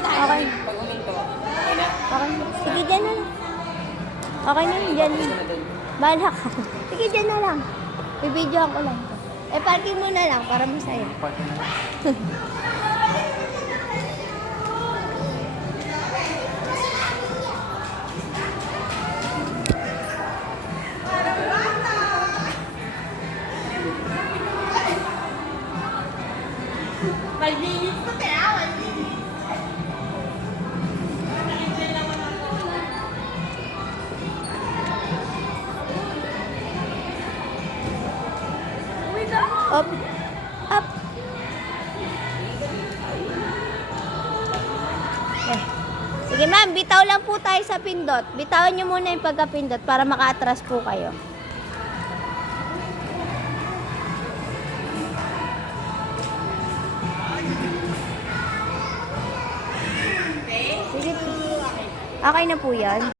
Okay. Pag uminto, okay na. Okay. Sige, dyan na lang. Okay na yun, dyan. Bahala ka. Sige, dyan na lang. Bibidyoan ko lang to. Parking mo na lang para masaya. Malinis ko kaya, malinis. Up. Up. Sige ma'am, bitaw lang po tayo sa pindot. Bitawan nyo muna yung pagkapindot para maka-atras po kayo. Sige. Okay na po yan.